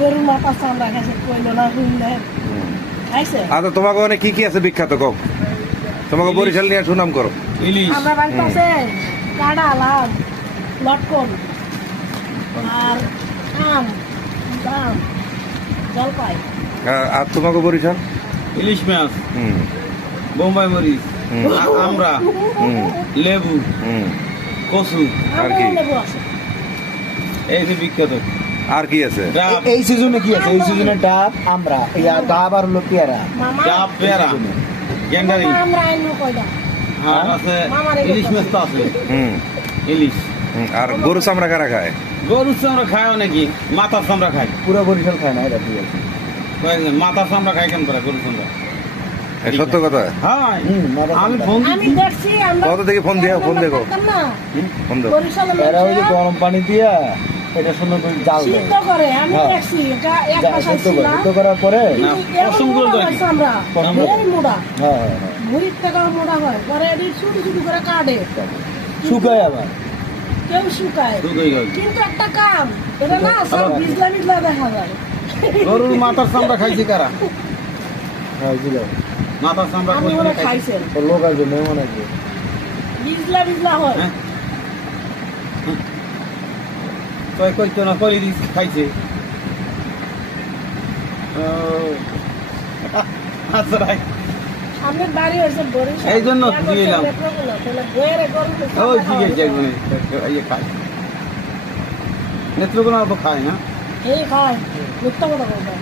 গরুর মাথা চামড়া খাইছে কইলো না শুনলে খাইছে। আচ্ছা তোমাকে ওখানে কি কি আছে বিখ্যাত কও? তোমাকে বরিশাল নিয়ে সুনাম করো। ইলিশ, আমরা বাড়িতে আছে কাঁড়া লাম লটকন আর আম জাম জলপাই। আর তোমাকে বরিশাল? ইলিশ মাছ, হুম বোম্বাই মরিচ, হুম আমরা, হুম লেবু, হুম কচু, আর কি? লেবু আছে। এই যে বিখ্যাত। আর কি আছে? ডাব, এই সিজনে কি আছে? এই সিজনে ডাব, আমরা, ডাব আর হলো পেয়ারা। মামা ডাব, পেয়ারা, গেন্ডারি, আমরা আইনু কয়টা আর আছে ইলিশ মাছ তো আছে। হুম ইলিশ, হুম। আর গরু চামড়া কারা খায়? গরুর চামড়া খায় নাকি? মাথার চামড়া খায় পুরো বরিশাল খায় না, এটা ঠিক আছে। কয়েকজন। মাথার চামড়া খায় কেন করে গরুর চামড়া? এই সত্য কথা? হ্যাঁ, মাথার আমি চামড়া। ফোন আমি দিচ্ছি। দেখছি আমরা কত থেকে ফোন দিও, ফোন দেখো। থাকতাম না ফোন দেখো। বরিশালে এরা ওই যে মানুষেরা গরম পানি দিয়া এটা সুন্দর করে জাল দেয়। সিদ্ধ করে আমি হ্যাঁ। দেখছি এটা এক মাস সিদ্ধ করে, সিদ্ধ করার পরে না, পশম করে দেয় কি? আমরা পশম করে। এই মোড়া হ্যাঁ হ্যাঁ হ্যাঁ, মুড়ির টাকাও মোড়া হয় পরে এটি ছোট ছোট করে কাটে শুকায় আবার। কেউ শুকায় দুধ হয়ে গেল। কিন্তু একটা কাম এটা না সব বিজলা বিজলা দেখা যায় গরুর মাথার চামড়া খাইছি কারা? হ্যাঁ বুঝলাম। মাথার চামড়া আমি কোনখানে ওরা খাইছি? খাইছেন তো লোক আসবে, মেহমান আসবে। বিজলা বিজলা হয় হ্যাঁ? কয় কইতো না, কই দিস খাইছে। ও, আচ্ছা রাই। সামনের বাড়ি হয়েছে বরিশাল এই জন্য ইয়া করছে দিলাম। নেত্রকোনা, তাহলে বইয়ের গরু তো ওই খাওয়া ঠিক আছে, হয়। ইয়ে খায়। নেত্রকোনা তো খায় না। এই খায় মিথ্যা কথা বলবে